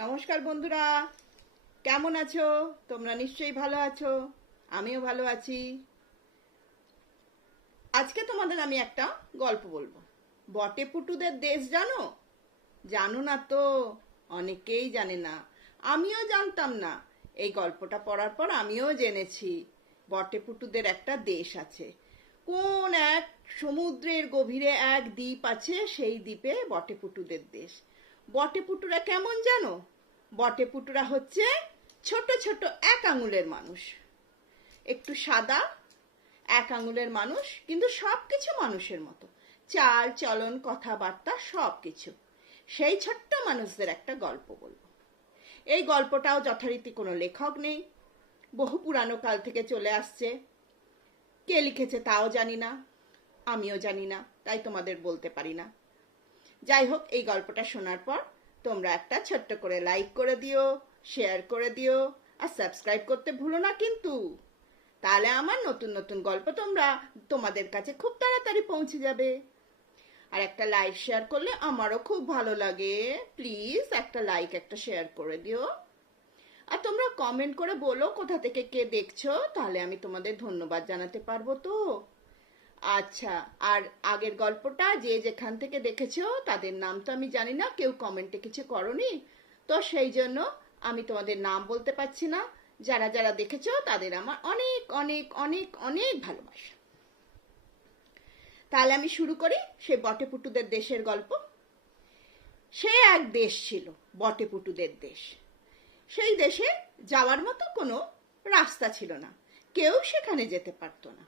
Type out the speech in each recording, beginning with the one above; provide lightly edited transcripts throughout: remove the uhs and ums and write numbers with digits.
নমস্কার বন্ধুরা, কেমন আছো? তোমরা নিশ্চয়ই ভালো আছো, আমিও ভালো আছি। আজকে তোমাদের আমি একটা গল্প বলবো। বটেপুটুদের দেশ জানো? জানো না তো? অনেকেই জানে না, আমিও জানতাম না। এই গল্পটা পড়ার পর আমিও জেনেছি বটেপুটুদের একটা দেশ আছে। কোন এক সমুদ্রের গভীরে এক দ্বীপ আছে, সেই দ্বীপে বটেপুটুদের দেশ। বটেপুটুরা কেমন জানো? বটেপুটুরা হচ্ছে ছোট ছোট এক আঙুলের মানুষ, একটু সাদা, এক আঙুলের মানুষ, কিন্তু সব কিছু মানুষের মতো, চাল চলন কথাবার্তা সব কিছু। সেই ছোট্ট মানুষদের একটা গল্প বলবো। এই গল্পটাও যথারীতি কোনো লেখক নেই, বহু পুরানো কাল থেকে চলে আসছে। কে লিখেছে তাও জানি না, আমিও জানি না, তাই তোমাদের বলতে পারি না। যাই হোক, এই গল্পটা শোনার পর তোমরা একটা ছোট্ট করে লাইক করে দিও, শেয়ার করে দিও, আর সাবস্ক্রাইব করতে ভুলো না কিন্তু। তাহলে আমার নতুন নতুন গল্প তোমাদের কাছে খুব তাড়াতাড়ি পৌঁছে যাবে। আর একটা লাইক শেয়ার করলে আমারও খুব ভালো লাগে। প্লিজ একটা লাইক একটা শেয়ার করে দিও। আর তোমরা কমেন্ট করে বলো কোথা থেকে কে দেখছো, তাহলে আমি তোমাদের ধন্যবাদ জানাতে পারবো তো। আচ্ছা, আর আগের গল্পটা যে যেখান থেকে দেখেছো তাদের নাম তো আমি জানি না, কেউ কমেন্টে কিছু করনি, তো সেই জন্য আমি তোমাদের নাম বলতে পারছি না। যারা যারা দেখেছো তাদের আমার অনেক অনেক অনেক অনেক ভালোবাসা। তাহলে আমি শুরু করি সেই বটেপুটুদের দেশের গল্প। সে এক দেশ ছিল, বটেপুটুদের দেশ। সেই দেশে যাওয়ার মতো কোনো রাস্তা ছিল না, কেউ সেখানে যেতে পারতো না।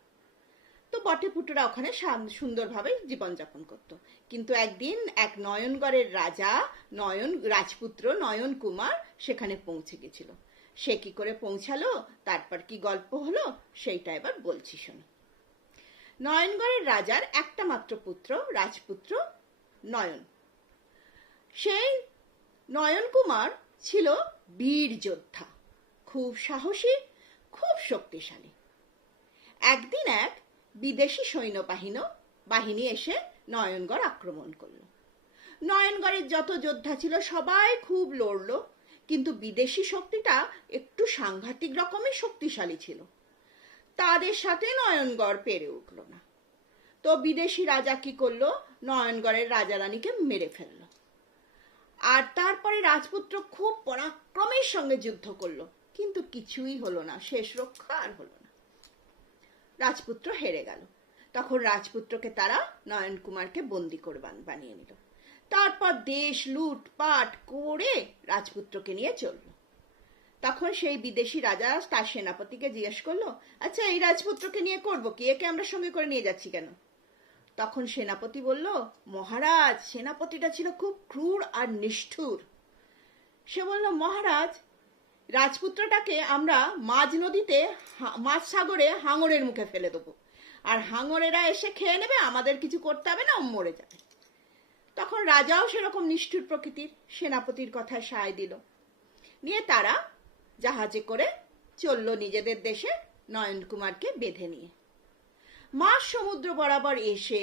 তো বটেপুটুরা ওখানে সুন্দরভাবে জীবনযাপন করত। কিন্তু একদিন এক নয়নগড়ের রাজা, রাজপুত্র নয়ন কুমার সেখানে পৌঁছে গেছিল। সে কি করে পৌঁছালো, তারপর কি গল্প হলো, সেইটা এবার বলছি শোনো। নয়নগড়ের রাজার একটা মাত্র পুত্র, রাজপুত্র নয়ন। সেই নয়ন কুমার ছিল বীর যোদ্ধা, খুব সাহসী, খুব শক্তিশালী। একদিন এক বিদেশি বাহিনী এসে নয়নগড় আক্রমণ করলো। নয়নগড়ের যত যোদ্ধা ছিল সবাই খুব লড়লো, কিন্তু বিদেশি শক্তিটা একটু সাংঘাতিক রকমের শক্তিশালী ছিল। তাদের সাথে নয়নগড় পেরে উঠল না। তো বিদেশি রাজা কি করলো, নয়নগড়ের রাজা রানীকে মেরে ফেললো। আর তারপরে রাজপুত্র খুব পরাক্রমের সঙ্গে যুদ্ধ করলো, কিন্তু কিছুই হলো না, শেষ রক্ষা আর হলো না। রাজপুত্র হেরে গেল। তখন রাজপুত্রকে তারা নয়ন কুমারকে বন্দি করে বানিয়ে নিল। তারপর দেশ লুটপাট করে রাজপুত্রকে নিয়ে চলল। তখন সেই বিদেশি রাজা তার সেনাপতিকে জিজ্ঞেস করলো, আচ্ছা এই রাজপুত্রকে নিয়ে করবো কি, একে আমরা সঙ্গে করে নিয়ে যাচ্ছি কেন? তখন সেনাপতি বলল, মহারাজ, সেনাপতিটা ছিল খুব ক্রূর আর নিষ্ঠুর। সে বলল, মহারাজ, রাজপুত্রটাকে আমরা মাঝ সাগরে হাঙরের মুখে ফেলে দেবো, আর হাঙরেরা এসে খেয়ে নেবে, আমাদের কিছু করতে হবে না, মরে যাবে। তখন রাজাও সেরকম নিষ্ঠুর প্রকৃতির, সেনাপতির কথায় সায় দিল। নিয়ে তারা জাহাজে করে চলল নিজেদের দেশে, নয়ন কুমারকে বেঁধে নিয়ে। মাঝ সমুদ্র বরাবর এসে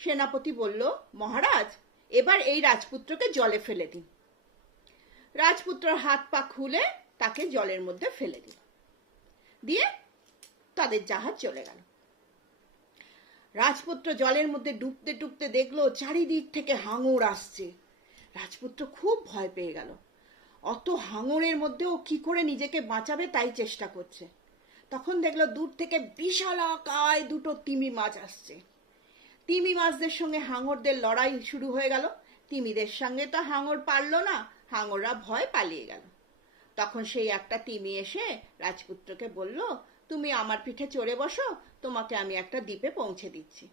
সেনাপতি বলল, মহারাজ, এবার এই রাজপুত্রকে জলে ফেলে দিন। রাজপুত্রর হাত পা খুলে তাকে জলের মধ্যে ফেলে দিল, দিয়ে তাদের জাহাজ চলে গেল। রাজপুত্র জলের মধ্যে ডুবতে ডুবতে দেখলো চারিদিক থেকে হাঙর আসছে। রাজপুত্র খুব ভয় পেয়ে গেল। অত হাঙরের মধ্যেও কি করে নিজেকে বাঁচাবে তাই চেষ্টা করছে। তখন দেখলো দূর থেকে বিশালাকায় দুটো তিমি মাছ আসছে। তিমি মাছদের সঙ্গে হাঙরদের লড়াই শুরু হয়ে গেল। তিমিদের সঙ্গে তো হাঙর পারল না, হাঙররা ভয় পালিয়ে গেল। তখন সেই একটা তিমি এসে রাজপুত্রকে বলল, তুমি আমার পিঠে চড়ে বসো, তোমাকে আমি একটা দ্বীপে পৌঁছে দিচ্ছি।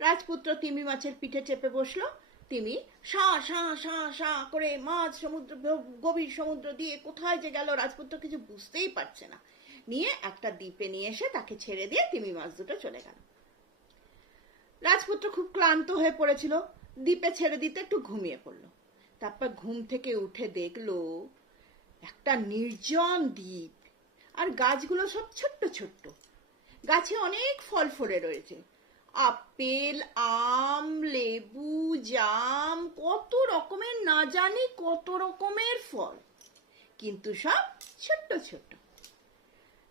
রাজপুত্র তিমি মাছের পিঠে চেপে বসলো। তিমি সা সা সা সা করে মাছ গভীর সমুদ্র দিয়ে কোথায় যে গেল রাজপুত্র কিছু বুঝতেই পারছে না। নিয়ে একটা দ্বীপে নিয়ে এসে তাকে ছেড়ে দিয়ে তিমি মাছ দুটো চলে গেল। রাজপুত্র খুব ক্লান্ত হয়ে পড়েছিল, দ্বীপে ছেড়ে দিতে একটু ঘুমিয়ে পড়লো। তারপর ঘুম থেকে উঠে দেখলো একটা নির্জন দ্বীপ, আর গাছগুলো সব ছোট্ট ছোট্ট। গাছে অনেক ফল ফলে রয়েছে, আপেল, আম, লেবু, জাম, কত রকমের না জানি কত রকমের ফল, কিন্তু সব ছোট্ট ছোট্ট।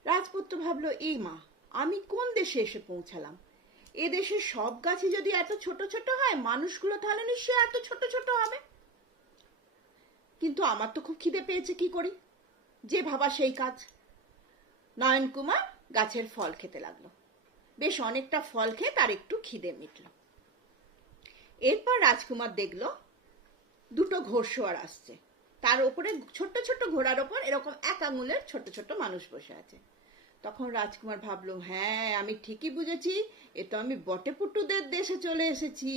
রাজপুত্র ভাবলো, এই মা, আমি কোন দেশে এসে পৌঁছালাম? এ দেশের সব গাছই যদি এত ছোট ছোট হয়, মানুষগুলো তাহলে নিশ্চয়ই এত ছোট ছোট হবে। কিন্তু আমার তো খুব খিদে পেয়েছে, কি করি? যে ভাবা সেই কাজ। নয়ন কুমার গাছের ফল খেতে লাগলো। বেশ অনেকটা ফল খেয়ে তার একটু খিদে মিটল। এরপর রাজকুমার দেখলো দুটো ঘোড়সওয়ার আসছে। তার ওপরে ছোট্ট ছোট্ট ঘোড়ার ওপর এরকম এক আঙুলের ছোট ছোট মানুষ বসে আছে। তখন রাজকুমার ভাবলো, হ্যাঁ, আমি ঠিকই বুঝেছি, এ তো আমি বটেপুট্টুদের দেশে চলে এসেছি।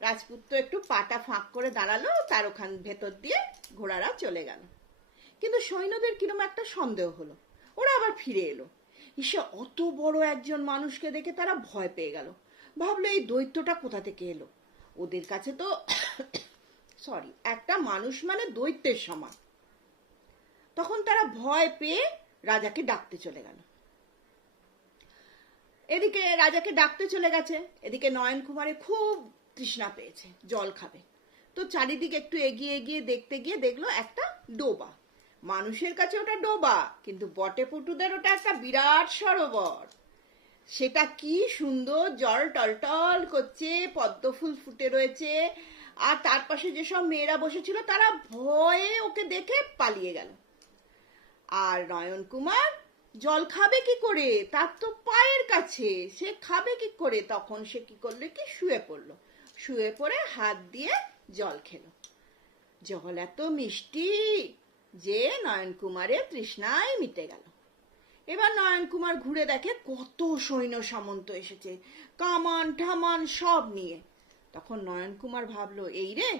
রাজপুত্র একটু পাটা ফাঁক করে দাঁড়ালো, তার ওখান ভেতর দিয়ে ঘোড়ারা চলে গেল। কিন্তু সৈন্যদের কিরম একটা সন্দেহ হলো, ওরা আবার ফিরে এলো। ঈশা, অত বড় একজন মানুষকে দেখে তারা ভয় পেয়ে গেল। ভাবলো, এই দৈত্যটা কোথা থেকে এলো? ওদের কাছে তো একটা মানুষ মানে দৈত্যের সমান। তখন তারা ভয় পেয়ে রাজাকে ডাকতে চলে গেল। এদিকে রাজাকে ডাকতে চলে গেছে, এদিকে নয়ন কুমারের খুব তৃষ্ণা পেয়েছে, জল খাবে। তো চারিদিকে একটু এগিয়ে এগিয়ে দেখতে গিয়ে দেখলো একটা ডোবা। মানুষের কাছে ওটা ডোবা, কিন্তু বটেপুটুদের ওটা একটা বিরাট সরোবর। সেটা কি সুন্দর, জল টলটল করছে, পদ্ম ফুল ফুটে রয়েছে। আর তার পাশে যেসব মেয়েরা বসেছিল তারা ভয়ে ওকে দেখে পালিয়ে গেল। আর নয়ন কুমার জল খাবে কি করে? তার তো পায়ের কাছে, সে খাবে কি করে? তখন সে কি করলো, কি শুয়ে পড়লো। শুয়ে পড়ে হাত দিয়ে জল খেলো। জল এত মিষ্টি যে নয়ন কুমারের তৃষ্ণায় মিটে গেল। এবার নয়ন কুমার ঘুরে দেখে কত সৈন্য সামন্ত এসেছে, কামান ঠামান সব নিয়ে। তখন নয়ন কুমার ভাবলো, এই রে,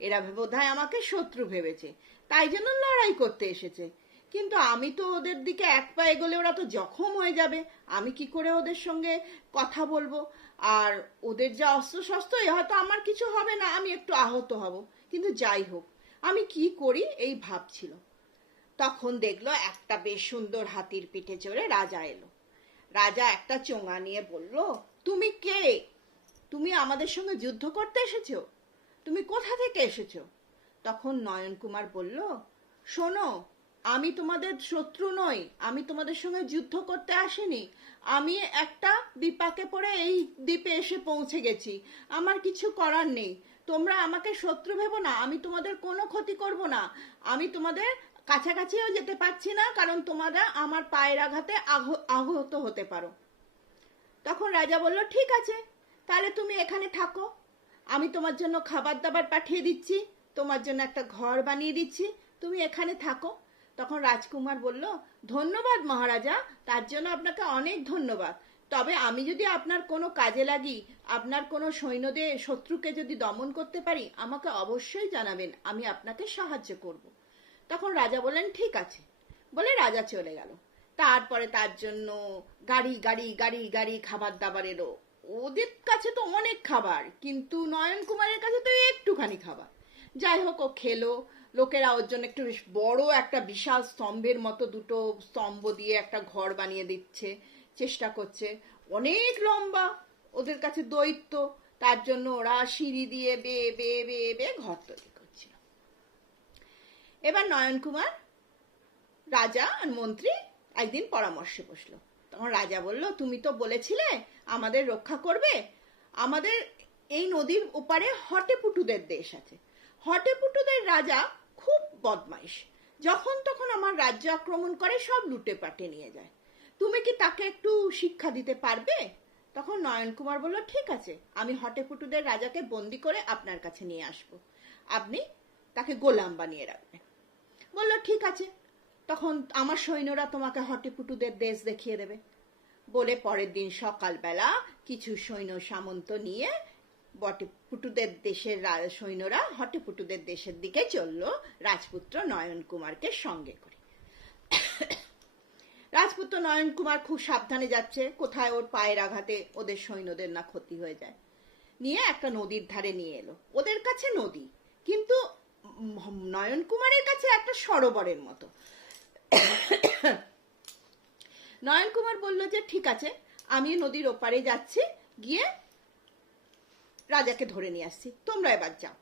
এরা বোধহয় আমাকে শত্রু ভেবেছে, তাই জন্য লড়াই করতে এসেছে। কিন্তু আমি তো ওদের দিকে এক পা এগোলে ওরা তো জখম হয়ে যাবে, আমি কি করে ওদের সঙ্গে কথা বলবো? আর ওদের যা অস্ত্র শস্ত্র, হয়তো আমার কিছু হবে না, আমি একটু আহত হব। কিন্তু যাই হোক, আমি কি করি এই ভাবছিল। তখন দেখলো একটা বেশ সুন্দর হাতির পিঠে চড়ে রাজা এলো। রাজা একটা চোঙা নিয়ে বলল, তুমি কে? তুমি আমাদের সঙ্গে যুদ্ধ করতে এসেছো? তুমি কোথা থেকে এসেছো? তখন নয়ন কুমার বলল, শোনো, আমি তোমাদের শত্রু নই, আমি তোমাদের সঙ্গে যুদ্ধ করতে আসিনি। আমি একটা বিপাকে পড়ে এই দ্বীপে এসে পৌঁছে গেছি, আমার কিছু করার নেই। তোমরা আমাকে শত্রু ভেবো না, আমি তোমাদের কোনো ক্ষতি করব না। আমি তোমাদের কাছাকাছিও যেতে পারছি না, কারণ তোমরা আমার পায়ের আঘাতে আহত হতে পারো। তখন রাজা বলল, ঠিক আছে, তাহলে তুমি এখানে থাকো, আমি তোমার জন্য খাবার দাবার পাঠিয়ে দিচ্ছি, তোমার জন্য একটা ঘর বানিয়ে দিচ্ছি, তুমি এখানে থাকো। তখন রাজকুমার বলল, ধন্যবাদ মহারাজা, তার জন্য আপনাকে অনেক ধন্যবাদ। তবে আমি যদি আপনার কোনো কাজে লাগি, আপনার কোনো সৈন্যদের শত্রুকে যদি দমন করতে পারি, আমাকে অবশ্যই জানাবেন, আমি আপনাকে সাহায্য করব। তখন রাজা বললেন, ঠিক আছে, বলে রাজা চলে গেল। তারপরে তার জন্য গাড়ি গাড়ি গাড়ি গাড়ি খাবার দাবার এলো। ওদের কাছে তো অনেক খাবার, কিন্তু নয়ন কুমারের কাছে তো একটুখানি খাবার। যাই হোক, ও খেলো। লোকেরা ওর জন্য একটু বেশ বড় একটা বিশাল স্তম্ভের মতো দুটো স্তম্ভ দিয়ে একটা ঘর বানিয়ে দিচ্ছে, চেষ্টা করছে। অনেক লম্বা, ওদের কাছে দৈত্য, তার জন্য ওরা সিঁড়ি দিয়ে বেয়ে বেয়ে বেয়ে বেয়ে ঘর তৈরি করছিল। এবার নয়ন কুমার, রাজা আর মন্ত্রী একদিন পরামর্শে বসলো। তখন রাজা বলল, তুমি তো বলেছিলে আমাদের রক্ষা করবে। আমাদের এই নদীর ওপারে হটেপুটুদের দেশ আছে। হটেপুটুদের রাজা খুব বদমাইশ, যখন তখন আমার রাজ্য আক্রমণ করে সব লুটে পাটে নিয়ে যায়। তুমি কি তাকে একটু শিক্ষা দিতে পারবে? তখন নয়ন কুমার বলল, ঠিক আছে, আমি হটেপুটুদের রাজাকে বন্দি করে আপনার কাছে নিয়ে আসব, আপনি তাকে গোলাম বানিয়ে রাখবেন। বলল, ঠিক আছে, তখন আমার সৈন্যরা তোমাকে হটেপুটুদের দেশ দেখিয়ে দেবে। বলে পরের দিন সকালবেলা কিছু সৈন্য সামন্ত নিয়ে বটেপুটুদের দেশের সৈন্যরা হটেপুটুদের দেশের দিকে চলল, রাজপুত্র নয়ন কুমারকে সঙ্গে করে। রাজপুত্র নয়ন কুমার খুব সাবধানে যাচ্ছে, কোথায় ওর পায়ের আঘাতে ওদের সৈন্যদের না ক্ষতি হয়ে যায়। নিয়ে একটা নদীর ধারে নিয়ে এলো। ওদের কাছে নদী, কিন্তু নয়ন কুমারের কাছে একটা সরোবরের মতো। নয়ন কুমার বলল যে, ঠিক আছে, আমি নদীর ওপারে যাচ্ছি, গিয়ে রাজাকে ধরে নিয়ে আসছি, তোমরা এবার যাও।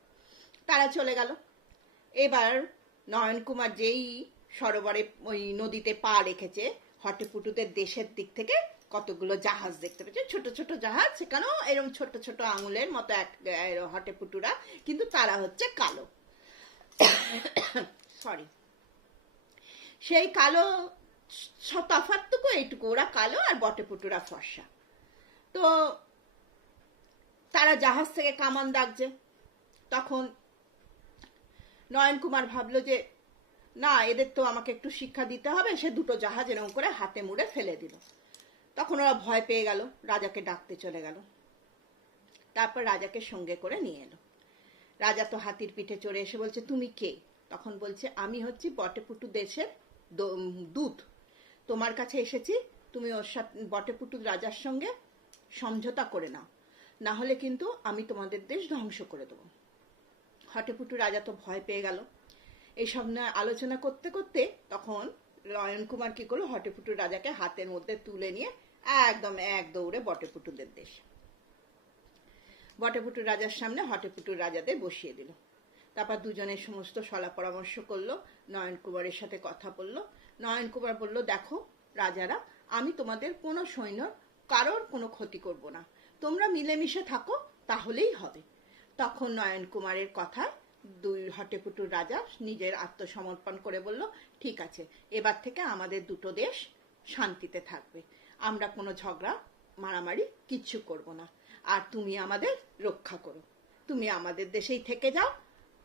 তারা চলে গেল। এবার নয়ন কুমার যেই সরোবরে ওই নদীতে পা রেখেছে, হটেপুটুদের দেশের দিক থেকে কতগুলো জাহাজ দেখতে পেয়েছে, ছোট ছোট জাহাজ, সেখানেও এরকম ছোট ছোট আঙুলের মতো এক হটেপুটুরা, কিন্তু তারা হচ্ছে কালো। সরি, সেই কালো তফাৎটুকু এইটুকু, ওরা কালো আর বটেপুটুরা ফর্সা। তো তারা জাহাজ থেকে কামান দাগছে। তখন নয়ন কুমার ভাবলো যে না, এদের তো আমাকে একটু শিক্ষা দিতে হবে। সে দুটো জাহাজ এরকম করে হাতে মুড়ে ফেলে দিল। তখন ওরা ভয় পেয়ে গেল, রাজাকে ডাকতে চলে গেল। তারপর রাজাকে সঙ্গে করে নিয়ে এলো। রাজা তো হাতির পিঠে চড়ে এসে বলছে, তুমি কে? তখন বলছে, আমি হচ্ছি বটেপুটু দেশের দূত, তোমার কাছে এসেছি। তুমি ওর সাথে বটেপুটু রাজার সঙ্গে সমঝোতা করে নাও, না হলে কিন্তু আমি তোমাদের দেশ ধ্বংস করে দেবো। হটেপুটু রাজা তো ভয় পেয়ে গেল। এইসব নিয়ে আলোচনা করতে করতে তখন নয়ন কুমার কি করলো, হটেপুটু রাজাকে হাতের মধ্যে তুলে নিয়ে একদম এক দৌড়ে বটেপুটুদের দেশ, বটেপুটু রাজার সামনে হটেপুটু রাজাদের বসিয়ে দিল। তারপর দুজনের সমস্ত সলা পরামর্শ করলো, নয়ন কুমারের সাথে কথা বললো। নয়ন কুমার বলল, দেখো রাজারা, আমি তোমাদের কোনো সৈন্য কারোর কোনো ক্ষতি করব না, তোমরা মিলেমিশে থাকো, তাহলেই হবে। তখন নয়ন কুমারের কথায় দুই হটেপুটুর রাজা নিজের আত্মসমর্পণ করে বলল, ঠিক আছে, এবার থেকে আমাদের দুটো দেশ শান্তিতে থাকবে, আমরা কোনো ঝগড়া মারামারি কিচ্ছু করব না, আর তুমি আমাদের রক্ষা করো, তুমি আমাদের দেশেই থেকে যাও,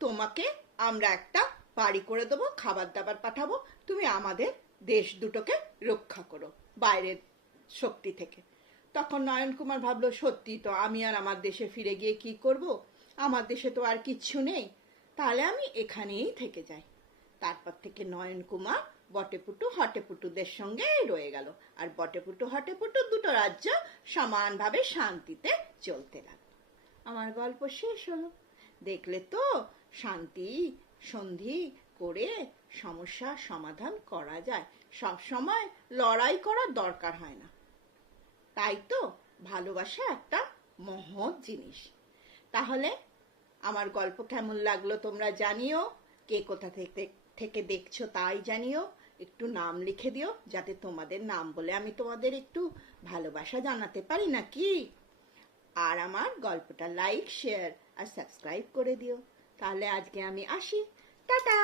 তোমাকে আমরা একটা বাড়ি করে দেবো, খাবার দাবার পাঠাবো, তুমি আমাদের দেশ দুটোকে রক্ষা করো বাইরের শক্তি থেকে। তখন নয়ন কুমার ভাবলো, সত্যি তো, আমি আর আমার দেশে ফিরে গিয়ে কি করব? আমার দেশে তো আর কিচ্ছু নেই, তাহলে আমি এখানেই থেকে যাই। তারপর থেকে নয়ন কুমার বটেপুটু হটেপুটুদের সঙ্গে রয়ে গেল, আর বটেপুটু হটেপুটু দুটো রাজ্য সমানভাবে শান্তিতে চলতে লাগলো। আমার গল্প শেষ হলো। দেখলে তো, শান্তি সন্ধি করে সমস্যার সমাধান করা যায়, সব সময় লড়াই করার দরকার হয় না। তাই তো ভালোবাসা একটা মহৎ জিনিস। তাহলে আমার গল্প কেমন লাগলো তোমরা জানিও, কে কোথা থেকে দেখছো তাই জানিও, একটু নাম লিখে দিও, যাতে তোমাদের নাম বলে আমি তোমাদের একটু ভালোবাসা জানাতে পারি, নাকি? আর আমার গল্পটা লাইক, শেয়ার আর সাবস্ক্রাইব করে দিও। তাহলে আজকে আমি আসি, টাটা।